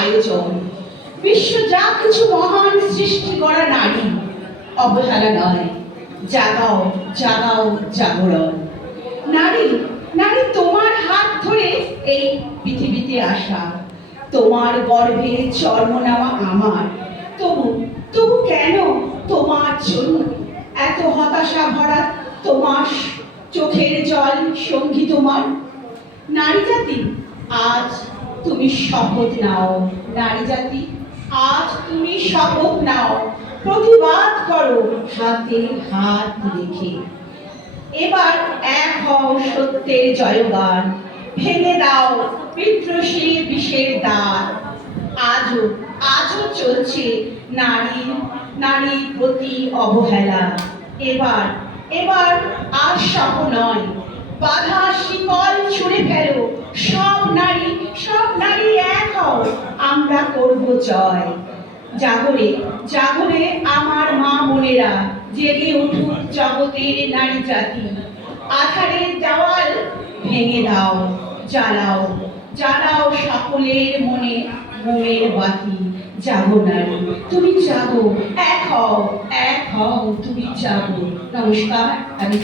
আয়োজন। বিশ্ব যা কিছু মহান সৃষ্টি করা নারী, অবহেলা নয়। জাগাও জাগাও জাগরণ। নারী, নারী তোমার হাত ধরে এই পৃথিবীতে আসা, তোমার গর্ভে জন্ম নেওয়া আমার। তবু তবু কেন তোমার জন্য এত হতাশা ভরা তোমার চোখের জল সঙ্গী তোমার? নারী জাতি, আজ তুমি শপথ নাও। নারী জাতি, আজ তুমি শপথ নাও। প্রতিবাদ করো হাতে হাত রেখে। এবার এক হও সত্যের জয়গান। ভেঙে দাও বিদ্রোহী বিষের দ্বার। আজও আজও চলছে নারীর প্রতি অবহেলা। এবার এবার আর সহ নয়। বাধা শিকল ছুঁড়ে ফেলো। সব নারী এক হও। আমরা করব জয়। জাগরে জাগরে আমার মা বোনেরা, জেগে উঠুক জগতের নারী জাতি। আধারের দেওয়াল ভেঙে দাও, জ্বালাও জ্বালাও সকলের মনে মোমের বাতি। জাগো নারী, তুমি জাগো, এক হও তুমি জাগো। নমস্কার। আমি